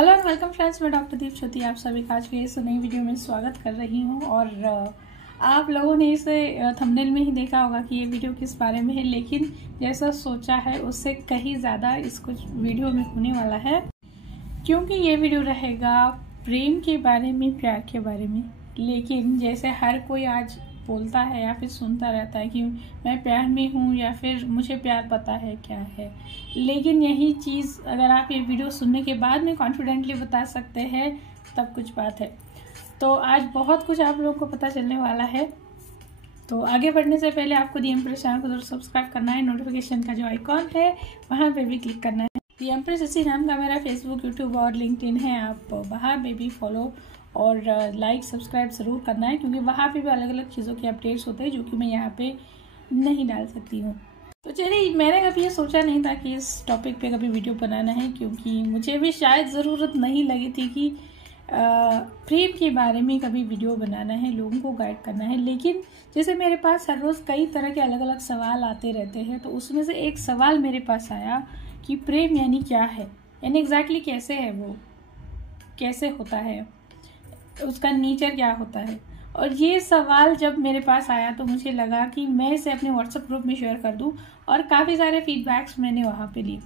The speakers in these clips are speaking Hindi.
हेलो एंड वेलकम फ्रेंड्स, मैं डॉक्टर दीप ज्योति आप सभी का आज की इस नई वीडियो में स्वागत कर रही हूं। और आप लोगों ने इसे थंबनेल में ही देखा होगा कि ये वीडियो किस बारे में है, लेकिन जैसा सोचा है उससे कहीं ज़्यादा इस कुछ वीडियो में होने वाला है, क्योंकि ये वीडियो रहेगा प्रेम के बारे में, प्यार के बारे में। लेकिन जैसे हर कोई आज बोलता है या फिर सुनता रहता है कि मैं प्यार में हूँ या फिर मुझे प्यार पता है क्या है, लेकिन यही चीज़ अगर आप ये वीडियो सुनने के बाद में कॉन्फिडेंटली बता सकते हैं तब कुछ बात है। तो आज बहुत कुछ आप लोगों को पता चलने वाला है। तो आगे बढ़ने से पहले आपको दी एम्प्रेस चैनल को जरूर सब्सक्राइब करना है, नोटिफिकेशन का जो आइकॉन है वहाँ पे भी क्लिक करना है। दी एम्प्रेस इसी नाम का मेरा फेसबुक, यूट्यूब और लिंक्डइन है, आप वहाँ पे भी फॉलो और लाइक सब्सक्राइब ज़रूर करना है, क्योंकि वहाँ पे भी अलग अलग चीज़ों के अपडेट्स होते हैं जो कि मैं यहाँ पे नहीं डाल सकती हूँ। तो चलिए, मैंने कभी ये सोचा नहीं था कि इस टॉपिक पे कभी वीडियो बनाना है, क्योंकि मुझे भी शायद ज़रूरत नहीं लगी थी कि प्रेम के बारे में कभी वीडियो बनाना है, लोगों को गाइड करना है। लेकिन जैसे मेरे पास हर रोज़ कई तरह के अलग अलग सवाल आते रहते हैं, तो उसमें से एक सवाल मेरे पास आया कि प्रेम यानी क्या है, यानी एग्जैक्टली कैसे है वो, कैसे होता है, उसका नेचर क्या होता है। और ये सवाल जब मेरे पास आया तो मुझे लगा कि मैं इसे अपने व्हाट्सएप ग्रुप में शेयर कर दूं, और काफ़ी सारे फीडबैक्स मैंने वहाँ पे लिए।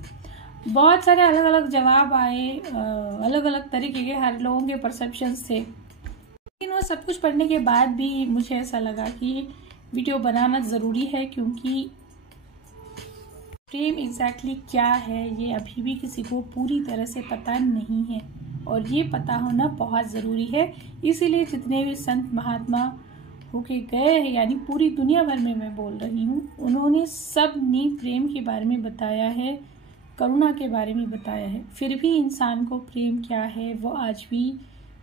बहुत सारे अलग अलग जवाब आए, अलग अलग तरीके के हर लोगों के परसेप्शंस थे। लेकिन वो सब कुछ पढ़ने के बाद भी मुझे ऐसा लगा कि वीडियो बनाना ज़रूरी है, क्योंकि प्रेम एग्जैक्टली क्या है ये अभी भी किसी को पूरी तरह से पता नहीं है, और ये पता होना बहुत ज़रूरी है। इसीलिए जितने भी संत महात्मा होके गए हैं, यानी पूरी दुनिया भर में मैं बोल रही हूँ, उन्होंने सब ने प्रेम के बारे में बताया है, करुणा के बारे में बताया है। फिर भी इंसान को प्रेम क्या है वो आज भी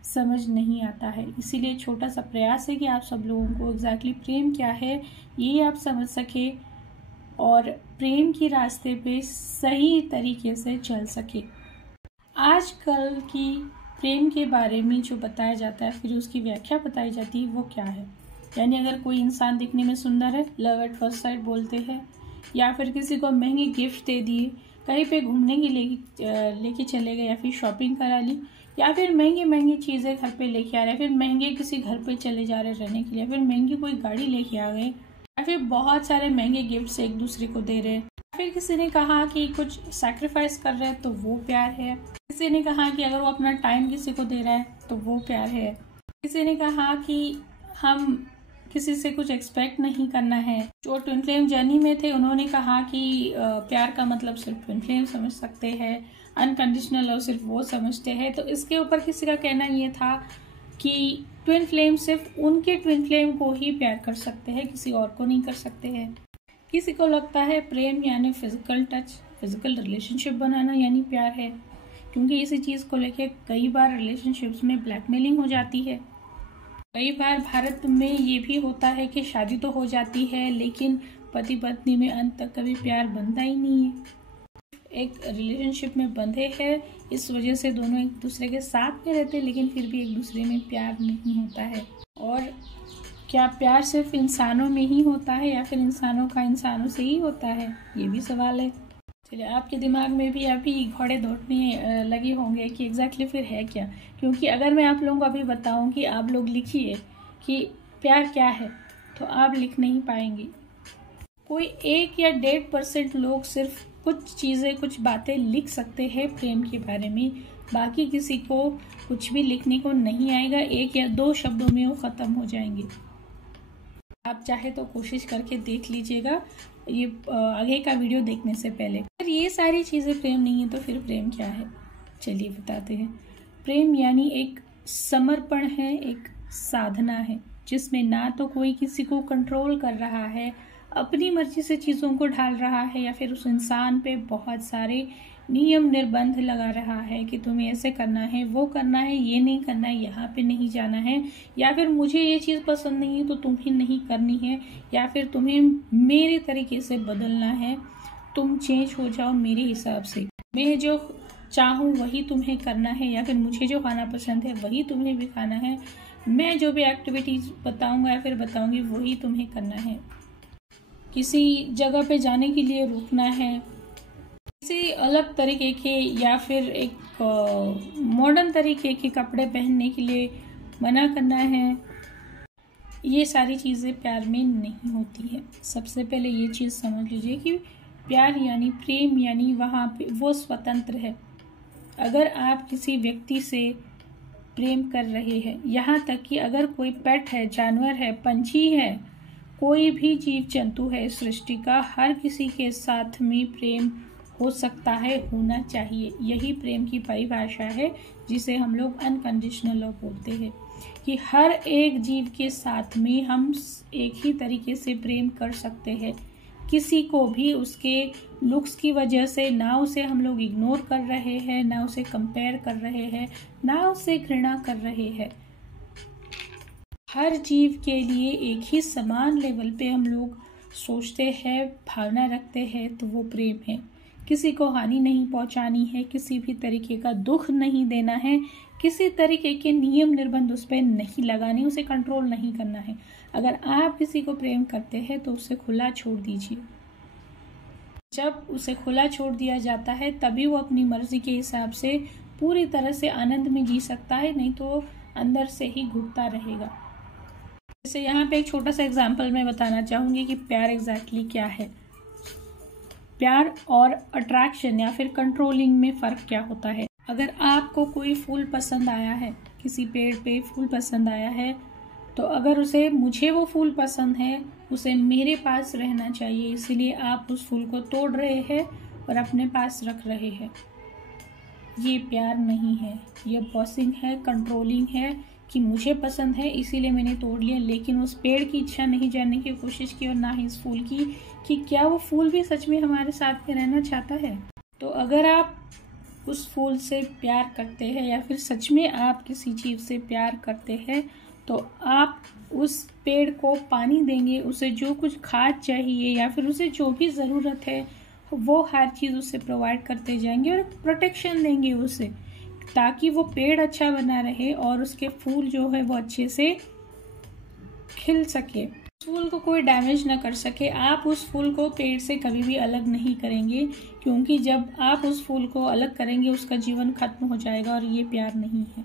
समझ नहीं आता है। इसीलिए छोटा सा प्रयास है कि आप सब लोगों को एग्जैक्टली प्रेम क्या है ये आप समझ सके, और प्रेम के रास्ते पे सही तरीके से चल सके। आजकल की प्रेम के बारे में जो बताया जाता है, फिर उसकी व्याख्या बताई जाती है, वो क्या है। यानी अगर कोई इंसान दिखने में सुंदर है, लव एट फर्स्ट साइट बोलते हैं, या फिर किसी को महंगे गिफ्ट दे दिए, कहीं पे घूमने के लेके चले गए, या फिर शॉपिंग करा ली, या फिर महंगी महंगी चीज़ें घर पे लेके आ रहे हैं, फिर महंगे किसी घर पे चले जा रहे रहने के लिए, फिर महंगी कोई गाड़ी लेके आ गए, या फिर बहुत सारे महंगे गिफ्ट्स एक दूसरे को दे रहे हैं। फिर किसी ने कहा कि कुछ सैक्रिफाइस कर रहे हैं तो वो प्यार है। किसी ने कहा कि अगर वो अपना टाइम किसी को दे रहा है तो वो प्यार है। किसी ने कहा कि हम किसी से कुछ एक्सपेक्ट नहीं करना है। जो ट्विन फ्लेम जर्नी में थे उन्होंने कहा कि प्यार का मतलब सिर्फ ट्विन फ्लेम समझ सकते हैं, अनकंडीशनल लव सिर्फ वो समझते हैं। तो इसके ऊपर किसी का कहना ये था कि ट्विन फ्लेम सिर्फ उनके ट्विन फ्लेम को ही प्यार कर सकते हैं, किसी और को नहीं कर सकते हैं। किसी को लगता है प्रेम यानी फिजिकल टच, फिजिकल रिलेशनशिप बनाना यानी प्यार है, क्योंकि इसी चीज़ को लेके कई बार रिलेशनशिप्स में ब्लैकमेलिंग हो जाती है। कई बार भारत में ये भी होता है कि शादी तो हो जाती है, लेकिन पति पत्नी में अंत तक कभी प्यार बनता ही नहीं है। एक रिलेशनशिप में बंधे हैं, इस वजह से दोनों एक दूसरे के साथ में रहते हैं, लेकिन फिर भी एक दूसरे में प्यार नहीं होता है। और क्या प्यार सिर्फ इंसानों में ही होता है, या फिर इंसानों का इंसानों से ही होता है, ये भी सवाल है। चलिए, आपके दिमाग में भी अभी घोड़े दौड़ने लगे होंगे कि एग्जैक्टली फिर है क्या। क्योंकि अगर मैं आप लोगों को अभी बताऊं कि आप लोग लिखिए कि प्यार क्या है, तो आप लिख नहीं पाएंगे। कोई 1 या 1.5% लोग सिर्फ कुछ चीज़ें, कुछ बातें लिख सकते हैं प्रेम के बारे में, बाकी किसी को कुछ भी लिखने को नहीं आएगा। 1 या 2 शब्दों में वो ख़त्म हो जाएंगे। आप चाहे तो कोशिश करके देख लीजिएगा ये आगे का वीडियो देखने से पहले। अगर ये सारी चीज़ें प्रेम नहीं है तो फिर प्रेम क्या है, चलिए बताते हैं। प्रेम यानी एक समर्पण है, एक साधना है, जिसमें ना तो कोई किसी को कंट्रोल कर रहा है, अपनी मर्जी से चीज़ों को ढाल रहा है, या फिर उस इंसान पे बहुत सारे नियम निर्बंध लगा रहा है कि तुम्हें ऐसे करना है, वो करना है, ये नहीं करना है, यहाँ पे नहीं जाना है, या फिर मुझे ये चीज़ पसंद नहीं है तो तुम्हें नहीं करनी है, या फिर तुम्हें मेरे तरीके से बदलना है, तुम चेंज हो जाओ मेरे हिसाब से, मैं जो चाहूँ वही तुम्हें करना है, या फिर मुझे जो खाना पसंद है वही तुम्हें भी खाना है, मैं जो भी एक्टिविटीज़ बताऊँगा या फिर बताऊँगी वही तुम्हें करना है। किसी जगह पे जाने के लिए रुकना है, किसी अलग तरीके के या फिर एक मॉडर्न तरीके के कपड़े पहनने के लिए मना करना है, ये सारी चीज़ें प्यार में नहीं होती है। सबसे पहले ये चीज़ समझ लीजिए कि प्यार यानी प्रेम यानी वहाँ पे वो स्वतंत्र है। अगर आप किसी व्यक्ति से प्रेम कर रहे हैं, यहाँ तक कि अगर कोई पेट है, जानवर है, पंछी है, कोई भी जीव जंतु है सृष्टि का, हर किसी के साथ में प्रेम हो सकता है, होना चाहिए। यही प्रेम की परिभाषा है जिसे हम लोग अनकंडीशनल लव बोलते हैं, कि हर एक जीव के साथ में हम एक ही तरीके से प्रेम कर सकते हैं। किसी को भी उसके लुक्स की वजह से ना उसे हम लोग इग्नोर कर रहे हैं, ना उसे कंपेयर कर रहे हैं, ना उसे घृणा कर रहे हैं। हर जीव के लिए एक ही समान लेवल पे हम लोग सोचते हैं, भावना रखते हैं, तो वो प्रेम है। किसी को हानि नहीं पहुंचानी है, किसी भी तरीके का दुख नहीं देना है, किसी तरीके के नियम निर्बंध उस पर नहीं लगाने, उसे कंट्रोल नहीं करना है। अगर आप किसी को प्रेम करते हैं तो उसे खुला छोड़ दीजिए। जब उसे खुला छोड़ दिया जाता है तभी वो अपनी मर्जी के हिसाब से पूरी तरह से आनंद में जी सकता है, नहीं तो अंदर से ही घुटता रहेगा। जैसे यहाँ पे एक छोटा सा एग्जाम्पल मैं बताना चाहूँगी कि प्यार एग्जैक्टली क्या है। प्यार और अट्रैक्शन या फिर कंट्रोलिंग में फ़र्क क्या होता है। अगर आपको कोई फूल पसंद आया है, किसी पेड़ पे फूल पसंद आया है, तो अगर उसे मुझे वो फूल पसंद है, उसे मेरे पास रहना चाहिए, इसीलिए आप उस फूल को तोड़ रहे हैं और अपने पास रख रहे हैं। ये प्यार नहीं है, ये बॉसिंग है, कंट्रोलिंग है कि मुझे पसंद है इसीलिए मैंने तोड़ लिया, लेकिन उस पेड़ की इच्छा नहीं जानने की कोशिश की और ना ही इस फूल की कि क्या वो फूल भी सच में हमारे साथ में रहना चाहता है। तो अगर आप उस फूल से प्यार करते हैं या फिर सच में आप किसी चीज़ से प्यार करते हैं, तो आप उस पेड़ को पानी देंगे, उसे जो कुछ खाद चाहिए या फिर उसे जो भी ज़रूरत है वो हर चीज़ उसे प्रोवाइड करते जाएंगे और प्रोटेक्शन देंगे उसे, ताकि वो पेड़ अच्छा बना रहे और उसके फूल जो है वो अच्छे से खिल सके, उस फूल को कोई डैमेज ना कर सके। आप उस फूल को पेड़ से कभी भी अलग नहीं करेंगे, क्योंकि जब आप उस फूल को अलग करेंगे उसका जीवन खत्म हो जाएगा और ये प्यार नहीं है।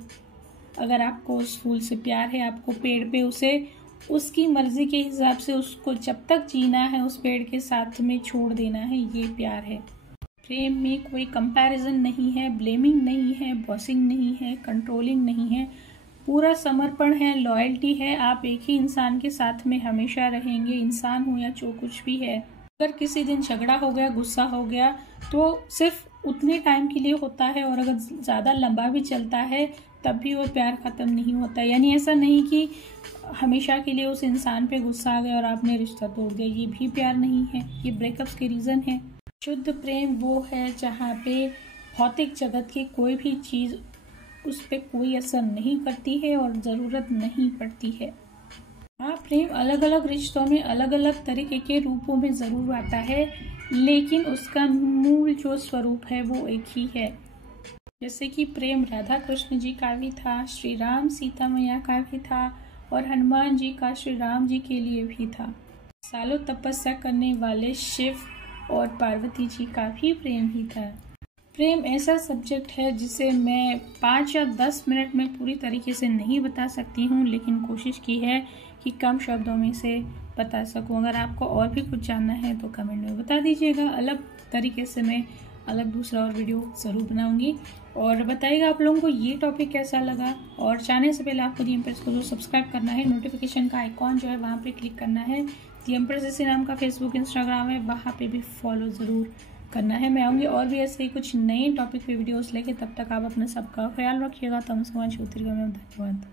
अगर आपको उस फूल से प्यार है, आपको पेड़ पे उसे उसकी मर्जी के हिसाब से उसको जब तक जीना है उस पेड़ के साथ में छोड़ देना है, ये प्यार है। प्रेम में कोई कंपैरिजन नहीं है, ब्लेमिंग नहीं है, बॉसिंग नहीं है, कंट्रोलिंग नहीं है, पूरा समर्पण है, लॉयल्टी है। आप एक ही इंसान के साथ में हमेशा रहेंगे, इंसान हो या जो कुछ भी है। अगर किसी दिन झगड़ा हो गया, गुस्सा हो गया, तो सिर्फ उतने टाइम के लिए होता है, और अगर ज़्यादा लंबा भी चलता है तब भी वो प्यार ख़त्म नहीं होता। यानी ऐसा नहीं कि हमेशा के लिए उस इंसान पे गुस्सा आ गया और आपने रिश्ता तोड़ दिया, ये भी प्यार नहीं है, ये ब्रेकअप्स के रीज़न है। शुद्ध प्रेम वो है जहाँ पे भौतिक जगत की कोई भी चीज़ उस पर कोई असर नहीं करती है और ज़रूरत नहीं पड़ती है। हाँ, प्रेम अलग अलग रिश्तों में अलग अलग तरीके के रूपों में ज़रूर आता है, लेकिन उसका मूल जो स्वरूप है वो एक ही है। जैसे कि प्रेम राधा कृष्ण जी का भी था, श्री राम सीता मैया का भी था, और हनुमान जी का श्री राम जी के लिए भी था। सालों तपस्या करने वाले शिव और पार्वती जी का भी प्रेम ही था। प्रेम ऐसा सब्जेक्ट है जिसे मैं 5 या 10 मिनट में पूरी तरीके से नहीं बता सकती हूँ, लेकिन कोशिश की है कि कम शब्दों में से बता सकूँ। अगर आपको और भी कुछ जानना है तो कमेंट में बता दीजिएगा। अलग तरीके से मैं अलग दूसरा और वीडियो ज़रूर बनाऊंगी, और बताइएगा आप लोगों को ये टॉपिक कैसा लगा। और जाने से पहले आपको दी एम्प्रेस को जो सब्सक्राइब करना है, नोटिफिकेशन का आइकॉन जो है वहाँ पे क्लिक करना है। दी एम्प्रेस इसी नाम का फेसबुक इंस्टाग्राम है, वहाँ पे भी फॉलो ज़रूर करना है। मैं आऊँगी और भी ऐसे ही कुछ नए टॉपिक पे वीडियोस लेके। तब तक आप अपने सबका ख्याल रखिएगा। तम समाज धन्यवाद।